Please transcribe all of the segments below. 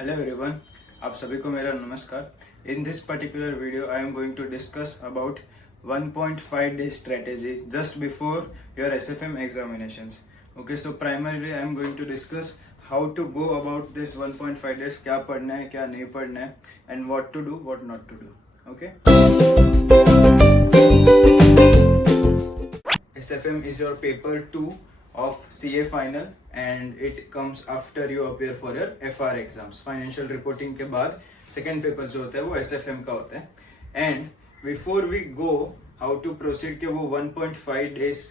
Hello everyone, आप सभी को मेरा नमस्कार। In this particular video I am going to discuss about 1.5 day strategy just before your SFM examinations. Okay, so primarily I am going to discuss how to go about this 1.5 days, क्या पढ़ना है क्या नहीं पढ़ना है, and what to do what not to do. Okay, SFM is your paper 2 of CA final and it comes after you appear for your FR exams. Financial reporting के बाद second paper जो होता है वो SFM का होता है. And before we go how to proceed के वो 1.5 days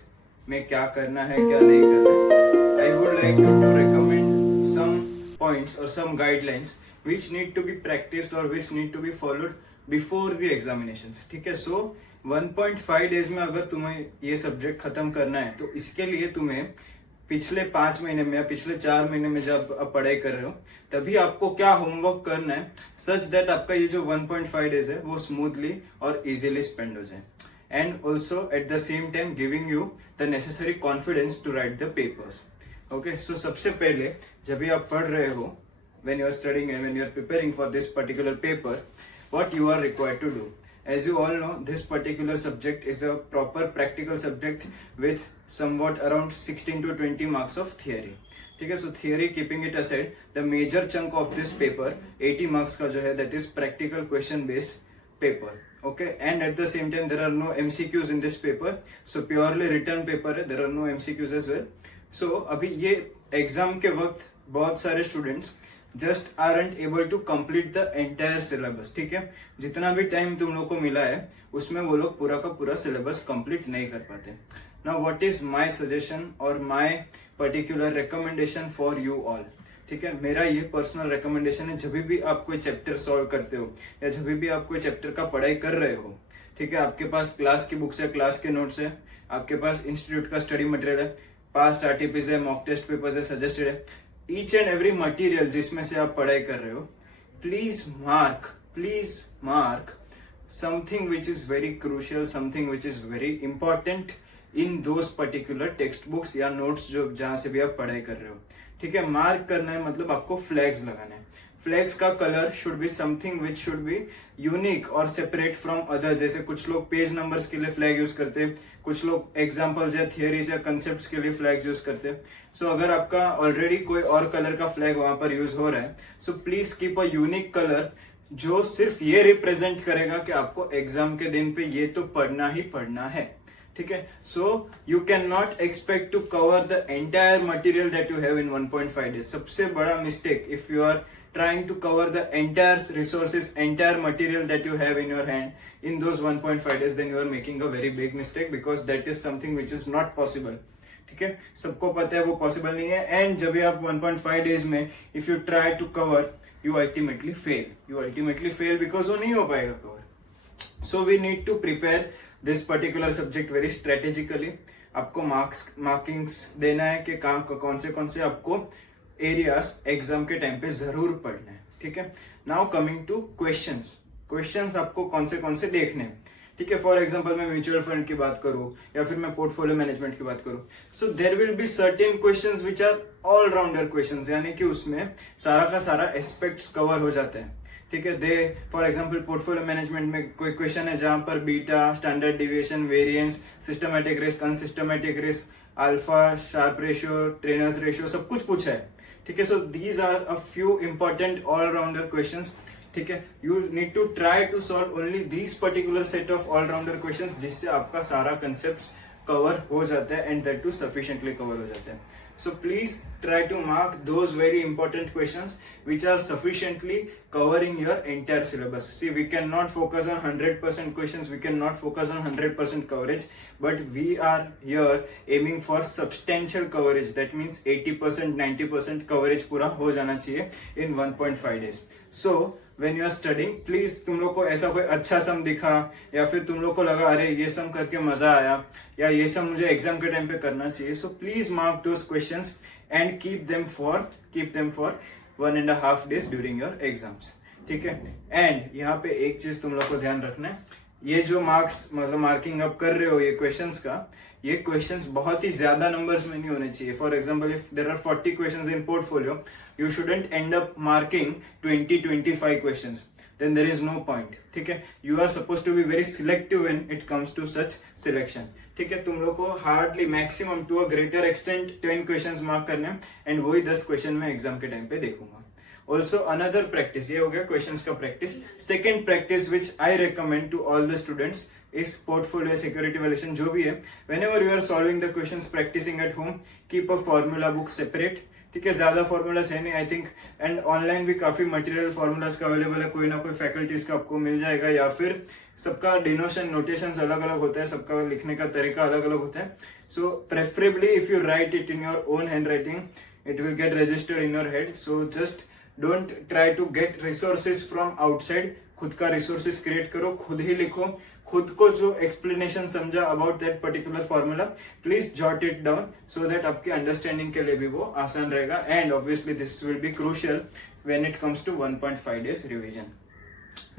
में क्या करना है क्या नहीं करना है, I would like you to recommend some points or some guidelines which need to be practiced or which need to be followed before the examinations. ठीक है, so 1.5 डेज में अगर तुम्हें ये सब्जेक्ट खत्म करना है तो इसके लिए तुम्हें पिछले 5 महीने में या पिछले 4 महीने में जब आप पढ़ाई कर रहे हो तभी आपको क्या होमवर्क करना है सच दैट आपका ये जो 1.5 डेज है वो स्मूथली और इजीली स्पेंड हो जाए, and also at the same time giving you the necessary confidence to write the papers. Okay, so सबसे पहले जब भी आप पढ़ रहे हो, when you are studying and when you are preparing for this particular paper, what you are required to do. As you all know, this particular subject is a proper practical subject with somewhat around 16 to 20 marks of theory. ठीक है, so theory keeping it aside, the major chunk of this paper 80 marks का जो है that is practical question based paper. Okay, and at the same time there are no MCQs in this paper, so purely written paper है, there are no MCQs as well. So अभी ये exam के वक्त बहुत सारे students just aren't able to complete the entire syllabus. ठीक है, जितना भी टाइम तुम लोग को मिला है उसमें वो लोग पूरा का पूरा सिलेबस कंप्लीट नहीं कर पाते. Now what is my suggestion और my particular recommendation for you all. ठीक है, मेरा ये पर्सनल रिकमेंडेशन है, जब भी आप कोई चैप्टर सॉल्व करते हो या जब भी आप कोई चैप्टर का पढ़ाई कर रहे हो, ठीक है, आपके पास क्लास की बुक्स है, क्लास के नोट्स है, आपके पास इंस्टीट्यूट का स्टडी मटेरियल है, पास्ट आरटीपीज है, मॉक टेस्ट पेपर्स है, सजेस्टेड है, ईच एंड एवरी मटेरियल जिसमें से आप पढ़ाई कर रहे हो, please mark something which is very crucial, something which is very important in those particular text books या नोट्स जो जहां से भी आप पढ़ाई कर रहे हो. ठीक है, मार्क करना है मतलब आपको फ्लैग्स लगाना है. फ्लैग्स का colour should be something which should be unique और सेपरेट फ्रॉम अदर. जैसे कुछ लोग पेज नंबर्स के लिए फ्लैग यूज करते हैं, कुछ लोग एग्जांपल्स या थियरीज या कंसेप्ट्स के लिए फ्लैग्स यूज करते हैं. सो अगर आपका ऑलरेडी कोई और कलर का फ्लैग वहां पर यूज हो रहा है, so please keep a unique colour जो सिर्फ ये रिप्रेजेंट करेगा कि आपको एग्जाम के दिन पे ये तो पढ़ना ही पढ़ना है. ठीक है, so you can not expect to cover the entire material that you have in 1.5 days. सबसे बड़ा mistake if you are trying to cover the entire resources, entire material that you have in your hand in those 1.5 days, then you are making a very big mistake because that is something which is not possible. ठीक है, सबको पता है वो possible नहीं है, and जब भी आप 1.5 डेज में if you try to cover you ultimately fail because वो नहीं हो पाएगा cover. So we need to prepare this particular subject very strategically. आपको मार्किंग्स देना है कि कौन से आपको एरियाज एग्जाम के टाइम पे जरूर पढ़ना है. ठीक है, नाउ कमिंग टू क्वेश्चंस आपको कौन से देखने हैं. ठीक है, फॉर एग्जांपल मैं म्यूचुअल फंड की बात करूं या फिर मैं पोर्टफोलियो मैनेजमेंट की बात करूं, so there will be certain questions which are all rounder questions, यानी कि उसमें सारा का सारा एस्पेक्ट्स कवर हो जाते हैं. ठीक है, दे फॉर एग्जांपल पोर्टफोलियो मैनेजमेंट में कोई क्वेश्चन है जहां पर beta, standard deviation, variance, systematic risk, unsystematic risk, alpha, Sharpe ratio, Treynor's ratio, सब कुछ पूछा है. ठीक है, so these are a few important all rounder questions. ठीक है, you need to try to solve only these particular set of all rounder questions जिससे आपका सारा कंसेप्ट कवर हो जाता है, and that too sufficiently cover हो जाता है. So please try to mark those very important questions which are sufficiently covering your entire syllabus. See, we cannot focus on 100% questions, we cannot focus on 100% coverage, but we are here aiming for substantial coverage. That means 80%, 90% coverage पूरा हो जाना चाहिए in 1.5 days. So when you are studying, please तुम लोग को ऐसा कोई अच्छा सम दिखा या फिर तुम लोग को लगा अरे ये सम करके मजा आया या ये सम मुझे एग्जाम के टाइम पे करना चाहिए, so please mark those questions and keep them for 1.5 days during your exams. ठीक है, एंड यहाँ पे एक चीज तुम लोग को ध्यान रखना है, ये जो मार्क्स मतलब मार्किंग आप कर रहे हो ये क्वेश्चंस का, ये क्वेश्चंस बहुत ही ज्यादा नंबर्स में नहीं होने चाहिए. For example if there are 40 questions in portfolio, you shouldn't end up marking 20-25 questions, then there is no point. ठीक है, you are supposed to be very selective when it comes to such selection. ठीक है, तुम लोग को hardly maximum to a greater extent 10 questions mark करने हैं, and वही 10 क्वेश्चन मैं एग्जाम के टाइम पे देखूंगा. ऑल्सो अनदर प्रैक्टिस, ये हो गया क्वेश्चंस का practice. Second practice which I recommend to all the students इस पोर्टफोलियो सिक्योरिटी वैल्यूएशन जो भी है, whenever you are solving the questions practicing at home, keep a formula book separate. ठीक है, ज्यादा फॉर्मूलाज है नहीं आई थिंक, एंड ऑनलाइन भी काफी मटेरियल फॉर्मूलाज का अवेलेबल है, कोई ना कोई फैकल्टीज का आपको मिल जाएगा, या फिर सबका डिनोशन नोटेशन अलग अलग होता है, सबका लिखने का तरीका अलग अलग होता है. So preferably if you write it in your own hand writing, it will get registered in your head. So just don't try to get resources from outside. खुद का रिसोर्सेज क्रिएट करो, खुद ही लिखो, खुद को जो एक्सप्लेनेशन समझा about that particular formula, please jot it down so that आपकी अंडरस्टैंडिंग के लिए भी वो आसान रहेगा. And obviously this will be crucial when it comes to 1.5 days revision.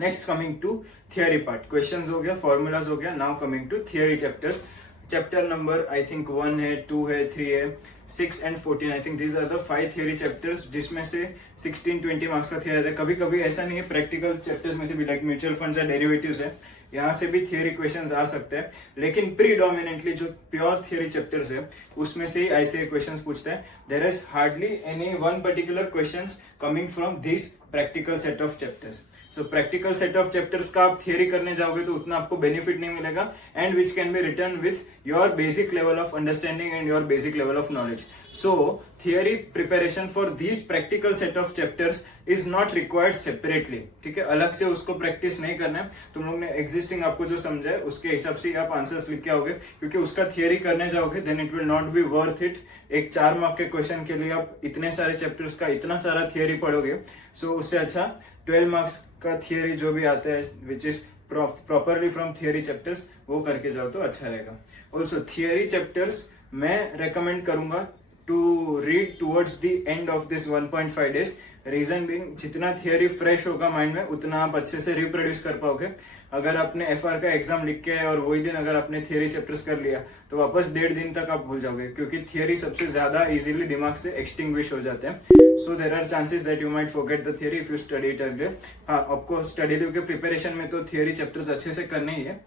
Next coming to theory part. Questions हो गया, फॉर्मूलाज हो गया. Now coming to theory chapters. Chapter number I think 1 है, 2 है, 3 है, 6 and 14. I think these are the 5 theory chapters, जिसमें से 16-20 marks का थियरी रहता है. कभी कभी ऐसा नहीं है, प्रैक्टिकल चैप्टर्स में से भी लाइक म्यूचुअल फंड्स या डेरिवेटिव्स है, यहाँ से भी थियरी क्वेश्चंस आ सकते हैं. लेकिन प्रीडोमिनेंटली जो प्योर थियरी चैप्टर्स है उसमें से ही ऐसे क्वेश्चंस पूछते हैं. There is hardly any one particular questions coming from this practical set of chapters. So practical set of chapters का आप थियरी करने जाओगे तो उतना आपको बेनिफिट नहीं मिलेगा, and which can be return with your basic level of understanding and your basic level of knowledge. So theory preparation for these practical set of chapters is not required separately. ठीक है, अलग से उसको practice नहीं करना है. तुम लोग ने एग्जिस्टिंग आपको जो समझा है उसके हिसाब से आप आंसर्स लिख के आओगे, क्योंकि उसका थियरी करने जाओगे then it will not be worth it. एक 4 मार्क के क्वेश्चन के लिए आप इतने सारे चैप्टर्स का इतना सारा थियरी पढ़ोगे. सो उससे अच्छा 12 मार्क्स का थियरी जो भी आता है which is properly from theory chapters, वो करके जाओ तो अच्छा रहेगा. ऑल्सो थियरी चैप्टर्स मैं रेकमेंड करूंगा to read towards the end of this 1.5 days. Reason being, जितना थियरी फ्रेश होगा माइंड में उतना आप अच्छे से रिप्रोड्यूस कर पाओगे. अगर आपने FR का एग्जाम लिख के और वही दिन अगर आपने थियरी चैप्टर्स कर लिया तो वापस 1.5 दिन तक आप भूल जाओगे, क्योंकि थियरी सबसे ज्यादा इजीली दिमाग से एक्सटिंग्विश हो जाते हैं. So there are chances that you might forget the theory if you study it earlier. हाँ, आपको स्टडी लीव के प्रिपरेशन में तो थियरी चैप्टर्स अच्छे से करने ही है.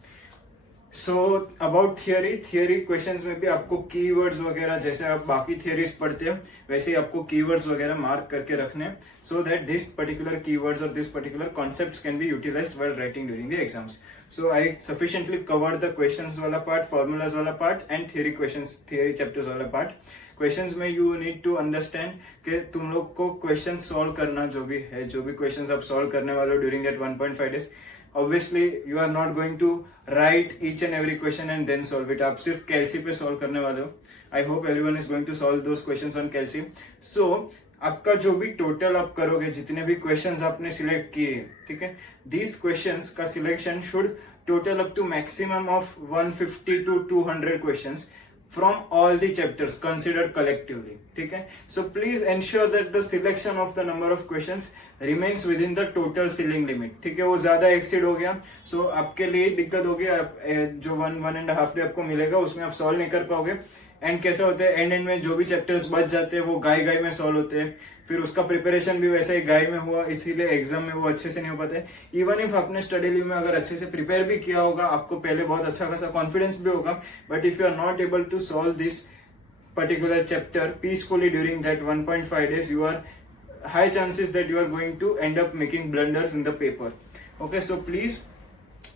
सो अबाउट थियरी क्वेश्चंस में भी आपको कीवर्ड्स वगैरह, जैसे आप बाकी थियरीज पढ़ते हैं वैसे ही आपको कीवर्ड्स वगैरह मार्क करके रखने हैं, so that this particular keywords और this particular concepts can be utilized while writing during the exams. So I sufficiently covered the questions वाला पार्ट, फॉर्मूलाज वाला पार्ट एंड थियरी चैप्टर्स वाला पार्ट. क्वेश्चंस में you need to understand कि तुम लोग को question solve करना जो भी है, जो भी क्वेश्चंस आप सॉल्व करने वाले हो during that 1.5 days, obviously you are not going to write each and every question and then solve it. आप सिर्फ कैल्सी पे सॉल्व करने वाले हो. I hope everyone is going to solve those questions on कैल्सी. So आपका जो भी टोटल आप करोगे, जितने भी क्वेश्चंस आपने सिलेक्ट किए, ठीक है, these questions का selection should total up to maximum of 150 to 200 questions from all the chapters considered collectively. ठीक है, so please ensure that the selection of the number of questions remains within the total ceiling limit. ठीक है, वो ज्यादा exceed हो गया so आपके लिए दिक्कत होगी. जो 1.5 day आपको मिलेगा उसमें आप सॉल्व नहीं कर पाओगे. एंड कैसे होते हैं, एंड में जो भी चैप्टर्स बच जाते हैं वो गाय में सॉल्व होते हैं, फिर उसका प्रिपरेशन भी वैसे ही गाय में हुआ, इसीलिए एग्जाम में वो अच्छे से नहीं हो पाते. इवन इफ आपने स्टडी लीव में अगर अच्छे से प्रिपेयर भी किया होगा, आपको पहले बहुत अच्छा खासा कॉन्फिडेंस भी होगा, but if you are not able to solve this particular chapter peacefully during that 1.5 days, you are high chances that you are going to end up making blunders in the paper. Okay, so please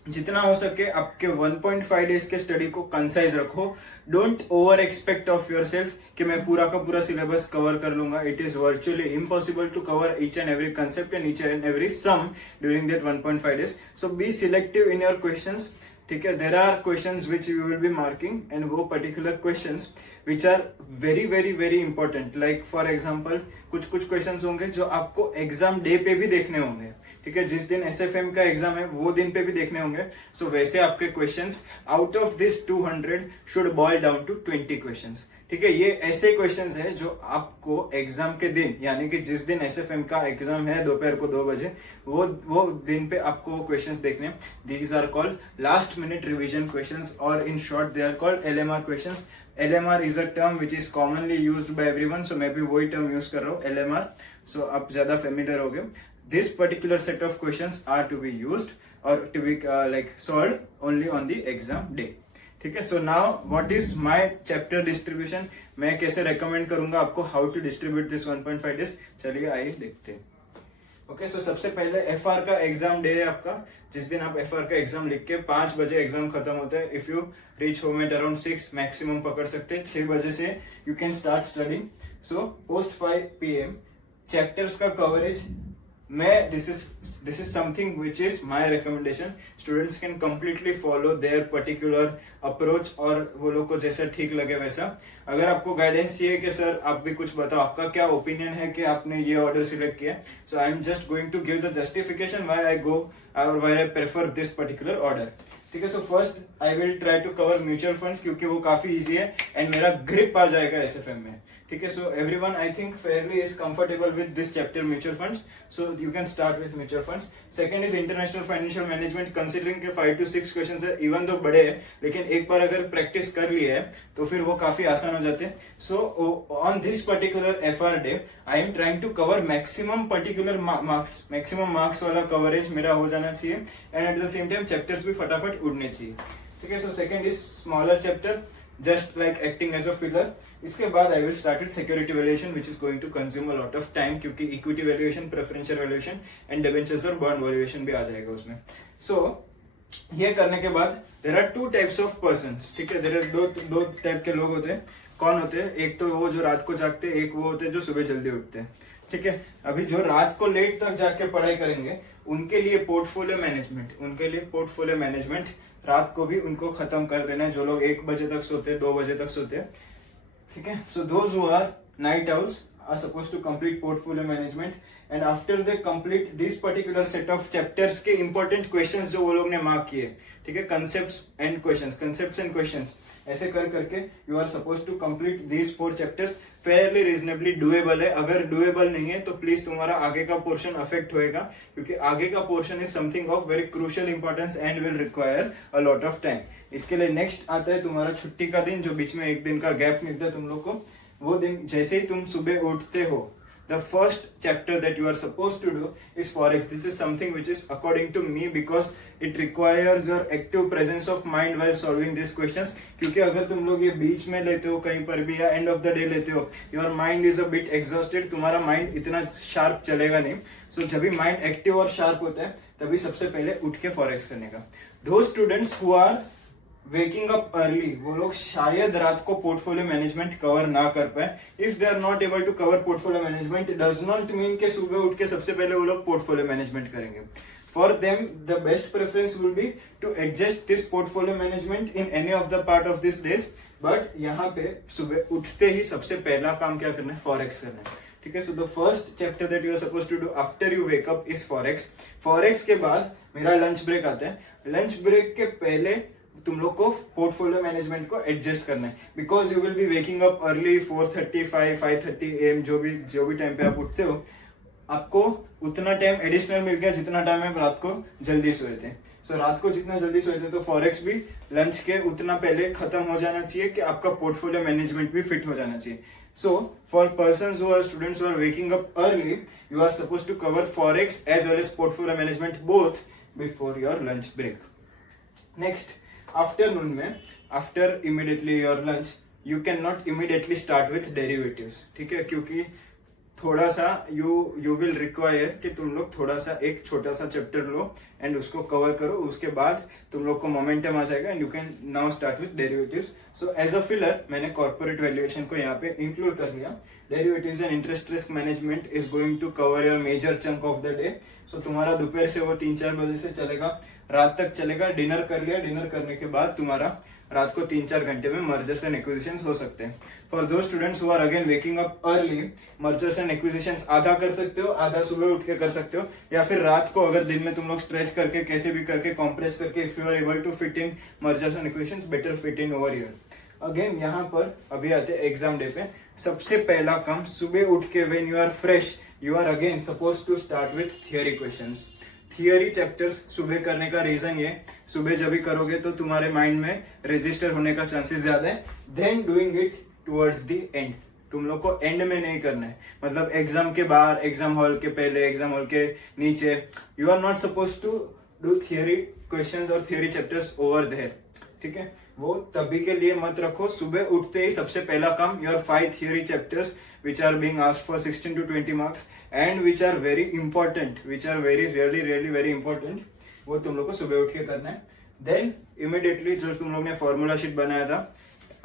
जितना हो सके आपके 1.5 days के study को concise रखो. Don't over expect of your yourself मैं पूरा का पूरा सिलेबस कवर कर लूंगा. It is virtually impossible to cover each and every concept and each and every sum during that 1.5 days. So be selective in your questions. ठीक है, there are questions which you will be marking and वो particular questions which are very very very important. Like for example कुछ questions होंगे जो आपको exam day पे भी देखने होंगे. ठीक है, जिस दिन एसएफएम का एग्जाम है वो दिन पे भी देखने होंगे। सो वैसे आपके questions out of this 200 should boil down to 20 questions. ठीक है, ये ऐसे क्वेश्चंस है जो आपको एग्जाम के दिन, यानी कि जिस दिन एसएफएम का एग्जाम है दोपहर को 2 बजे, वो दिन पे आपको क्वेश्चंस देखने। These are called last minute revision questions, और in short they are called LMR questions. LMR is a term which is commonly used by everyone, so मैं भी वही term use कर रहा हूँ LMR, so आप ज्यादा familiar हो गए। This particular set of questions are to be used or to be like solved only on the exam day। ठीक है, so now what is my chapter distribution, मैं कैसे recommend करूंगा आपको how to distribute this 1.5 days, चलिए आइए देखते हैं। ओके, सो सबसे पहले एफआर का एग्जाम डे है आपका, जिस दिन आप एफआर का एग्जाम लिख के 5 बजे एग्जाम खत्म होता है। If you reach home at around 6 maximum पकड़ सकते हैं, 6 बजे से you can start studying. So post 5 PM chapters का कवरेज, मैं this is something which is my recommendation. Students can completely follow their particular approach, और वो लोग को जैसा ठीक लगे वैसा। अगर आपको गाइडेंस चाहिए कि सर आप भी कुछ बताओ, आपका क्या ओपिनियन है कि आपने ये ऑर्डर सिलेक्ट किया, so I am just going to give the justification why I go और why I prefer this particular order. ठीक है, so first I will try to cover mutual funds, क्योंकि वो काफी इजी है एंड मेरा grip आ जाएगा एसएफएम में। ठीक है, so everyone I think Fairlie is comfortable with this chapter mutual funds, so you can start with mutual funds. Second is international financial management, considering के 5 to 6 क्वेश्चंस है, even though बड़े हैं, लेकिन एक बार अगर प्रैक्टिस कर ली है तो फिर वो काफी आसान हो जाते हैं। So on this particular FR day I am trying to cover maximum particular marks, maximum marks वाला कवरेज मेरा हो जाना चाहिए, and at the same time chapters भी फटाफट उड़ने चाहिए। ठीक है, so second is smaller chapter, just like acting as a filler. इसके बाद I will start with security valuation, which is going to consume a lot of time, क्योंकि equity valuation, preferential valuation and debentures और bond valuation भी आ जाएगा उसमें। So ये करने के बाद there are 2 types of persons. ठीक है, देयर आर दो टाइप के लोग होते हैं। कौन होते हैं? एक तो वो जो रात को जागते हैं, एक वो होते हैं जो सुबह जल्दी उठते हैं। ठीक है, अभी जो रात को लेट तक जाग के पढ़ाई करेंगे उनके लिए पोर्टफोलियो मैनेजमेंट रात को भी उनको खत्म कर देना है, जो लोग 1 बजे तक सोते हैं, 2 बजे तक सोते हैं। ठीक है, so those who are night owls are supposed to complete portfolio management, and after they complete this particular set of chapters के important questions जो वो लोग ने मार्क किए, ठीक है, concepts and questions ऐसे कर करके you are supposed to complete these 4 chapters। fairly reasonably doable है। अगर doable नहीं है तो प्लीज तुम्हारा आगे का पोर्शन अफेक्ट होएगा, क्योंकि आगे का portion is something of very crucial importance and will require a lot of time. इसके लिए नेक्स्ट आता है तुम्हारा छुट्टी का दिन, जो बीच में 1 दिन का गैप मिलता है तुम लोग को। वो दिन जैसे ही तुम सुबह उठते हो, the first chapter that you are supposed to do is forex। this is something which is according to me because it requires your active presence of mind while solving these questions। क्योंकि अगर तुम लोग ये बीच में लेते हो कहीं पर भी, या एंड ऑफ द डे लेते हो, your mind is a bit exhausted, तुम्हारा माइंड इतना शार्प चलेगा नहीं। so जब भी माइंड एक्टिव और शार्प होता है तभी सबसे पहले उठ के फॉरेक्स करने का। those students who are waking up early, वो लोग शायद रात को पोर्टफोलियो मैनेजमेंट कवर ना कर पाए। If they are not able to cover portfolio management, does not mean के सुबह उठ के सबसे पहले वो लोग पोर्टफोलियो मैनेजमेंट करेंगे। For them the best preference will be to adjust this portfolio management in any of the part of this days. But यहाँ पे सुबह उठते ही सबसे पहला काम क्या करना है? फॉरेक्स करना है। ठीक है, so the first chapter that you are supposed to do after you wake up is forex. Forex के बाद मेरा लंच ब्रेक आता है। लंच ब्रेक के पहले तुम लोग को पोर्टफोलियो मैनेजमेंट को एडजस्ट करना है, because you will B waking up early 4:30, 5:30 AM, जो भी टाइम पे आप उठते हो, आपको उतना टाइम एडिशनल मिल गया जितना टाइम आप रात को जल्दी सोए थे। सो रात को जितना जल्दी सोए थे तो फॉरेक्स भी लंच के उतना पहले खत्म हो जाना चाहिए कि आपका पोर्टफोलियो मैनेजमेंट भी फिट हो जाना चाहिए। So for persons who are students who are waking up early, you are supposed to cover forex as well as portfolio management both before your lunch break. Next, afternoon में, after immediately your lunch, you can not immediately start with derivatives. ठीक है, क्योंकि थोड़ा सा you will require कि तुम लोग थोड़ा सा एक छोटा सा चैप्टर लो एंड उसको कवर करो, उसके बाद तुम लोग को मोमेंटम आ जाएगा and you can now start with derivatives. So as a filler मैंने कॉर्पोरेट वैल्यूएशन को यहाँ पे इंक्लूड कर लिया। Derivatives and interest risk management is going to cover your major chunk of the day. सो तुम्हारा दोपहर से वो 3-4 बजे से चलेगा, रात तक चलेगा। डिनर कर लिया, डिनर करने के बाद तुम्हारा रात को 3-4 घंटे में मर्जर्स एंड एक्विजिशंस हो सकते हैं। For those students who are again waking up early, mergers and acquisitions आधा कर सकते हो, आधा सुबह उठ के कर सकते हो, या फिर रात को अगर दिन में तुम लोग स्ट्रेच करके कैसे भी करके कॉम्प्रेस करके if you are able to fit in mergers and acquisitions, better fit in over here. Again यहाँ पर अभी आते हैं एग्जाम डे पे। सबसे पहला काम सुबह उठ के when you are fresh, you are again suppose to start with theory questions. Theory chapters सुबह करने का रीजन ये, सुबह जब भी करोगे तो तुम्हारे माइंड में रजिस्टर होने का चांसेस ज्यादा है। Then doing it towards the end, तुम लोग को एंड में नहीं करना है, मतलब एग्जाम के बाहर, एग्जाम हॉल के पहले, एग्जाम हॉल के नीचे। You are not suppose to do theory questions और थियरी चैप्टर्स ओवर देयर, ठीक है। वो तभी के लिए मत रखो। सुबह उठते ही सबसे पहला काम your 5 theory chapters which are being asked for 16 to 20 marks and which are very important, which are very really very important, वो तुम लोग को सुबह उठ के करना है। देन इमिडिएटली जो तुम लोग ने फॉर्मूला शीट बनाया था,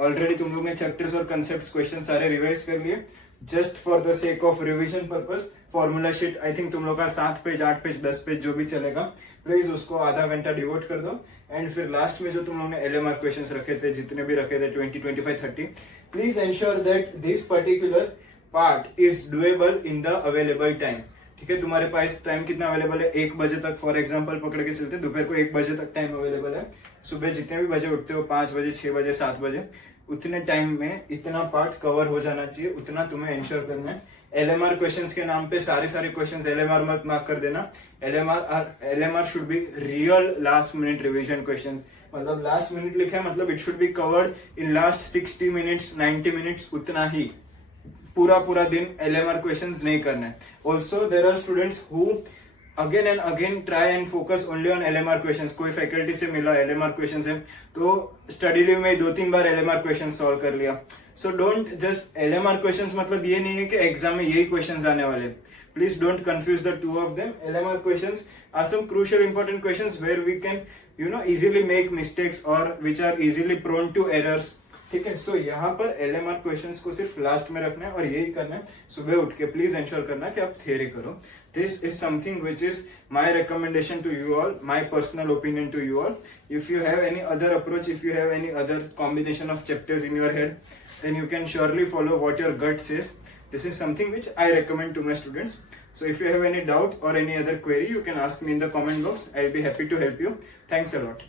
ऑलरेडी तुम लोग ने चैप्टर्स और कंसेप्ट क्वेश्चन सारे रिवाइज कर लिए। Just for the sake of revision purpose formula sheet I think तुम लोग का 7 पेज 8 पेज 10 पेज जो भी चलेगा, प्लीज उसको आधा घंटा डिवोट कर दो। एंड फिर लास्ट में जो तुम लोग ने LMR क्वेश्चंस रखे थे, जितने भी रखे थे 20, 25, 30, please ensure that this particular part is doable in the available time, ठीक है। तुम्हारे पास टाइम कितना अवेलेबल है? 1 बजे तक फॉर एग्जांपल पकड़ के चलते, दोपहर को 1 बजे तक टाइम अवेलेबल है। सुबह जितने भी बजे उठते हो, 5 बजे, 6 बजे, 7 बजे, उतने टाइम में इतना पार्ट कवर हो जाना चाहिए, उतना तुम्हें एंश्योर करना है। LMR क्वेश्चंस के नाम पे सारे क्वेश्चंस LMR मत मार्क कर देना। LMR should be real last minute revision question, मतलब लास्ट मिनट लिखा है मतलब it should be covered in last 60 minutes 90 minutes, उतना ही। पूरा दिन LMR क्वेश्चंस नहीं करना है। Also there are students who again and again try and focus only on LMR questions. कोई फैकल्टी से मिला LMR क्वेश्चंस है तो स्टडी लीव में 2-3 बार LMR क्वेश्चन सॉल्व कर लिया। So don't just LMR questions मतलब ये नहीं है कि एग्जाम में यही क्वेश्चंस आने वाले। Please don't confuse the two of them. LMR questions are some crucial important questions where we can easily make mistakes और which are easily prone to errors, ठीक है। सो यहाँ पर LMR क्वेश्चंस को सिर्फ लास्ट में रखना है और यही करना है। सुबह उठ के प्लीज एंश्योर करना है कि आप थियरी करो। This is something which is my recommendation to you all, my personal opinion to you all. If you have any other approach, if you have any other combination of chapters in your head, then you can surely follow what your gut says. This is something which I recommend to my students. So if you have any doubt or any other query, you can ask me in the comment box. I'll be happy to help you. Thanks a lot.